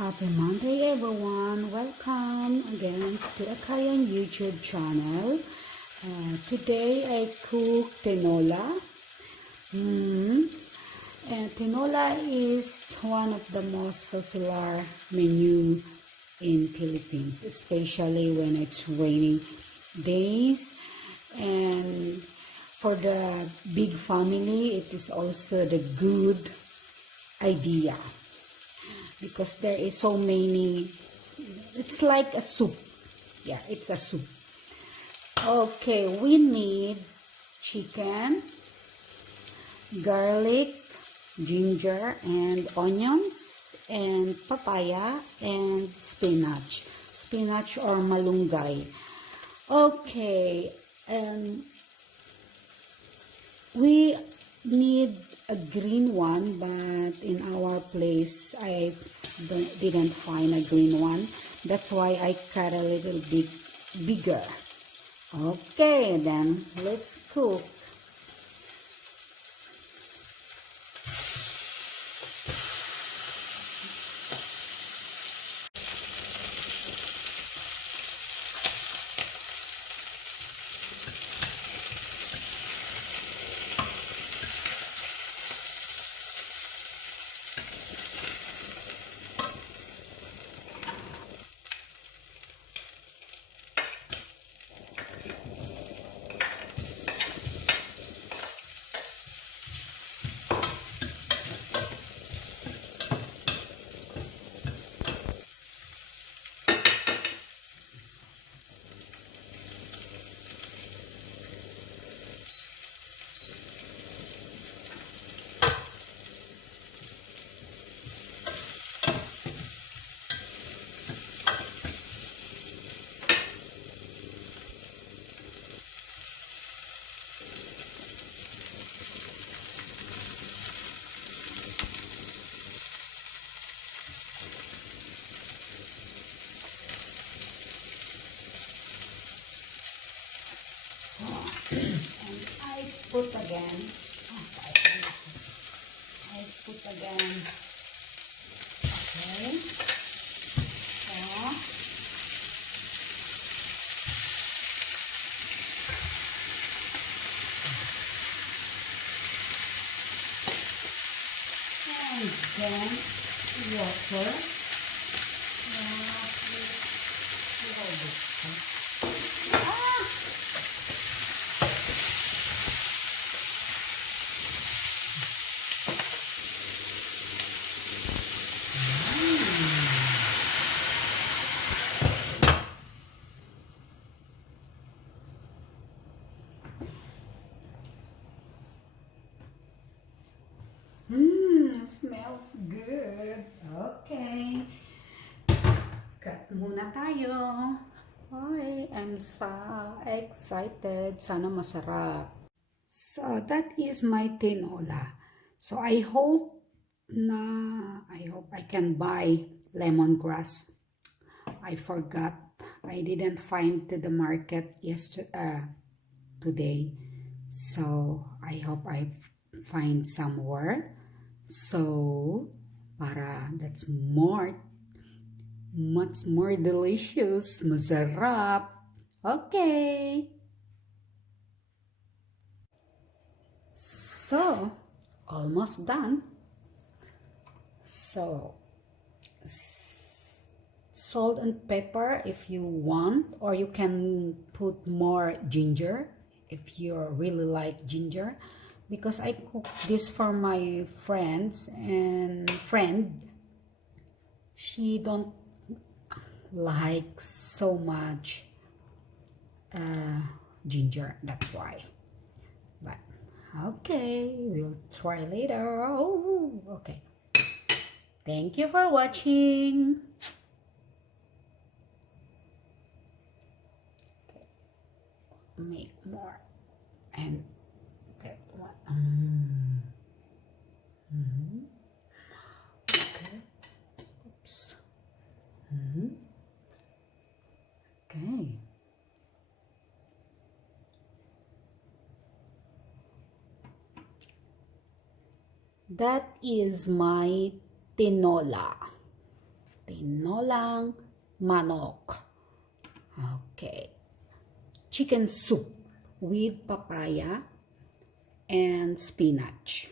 Happy Monday everyone! Welcome again to Akayan YouTube channel. Today I cook tinola. And tinola is one of the most popular menu in Philippines, especially when it's raining days. And for the big family, it is also the good idea because there is so many. It's like a soup. Yeah, it's a soup. Okay, we need chicken, garlic, ginger, and onions, and papaya, and spinach or malunggay. Okay, and we need a green one, but in our place I didn't find a green one. That's why I cut a little bit bigger. Okay, then let's cook. Put again. I put again. Okay. So. And then water. Smells good. Okay. Cut muna tayo. I'm so excited. Sana masarap. So that is my tinola. So I hope I can buy lemongrass. I forgot. I didn't find to the market today. So I hope I find somewhere. So that's much more delicious, masarap. Okay. So almost done. So salt and pepper if you want, or you can put more ginger if you really like ginger, because I cook this for my friend. She don't like so much ginger, that's why. But okay, we'll try later. Oh, okay. Thank you for watching. Okay. Make more and that one. Okay. Oops. Okay. That is my tinola. tinolang manok. Okay. Chicken soup with papaya and spinach.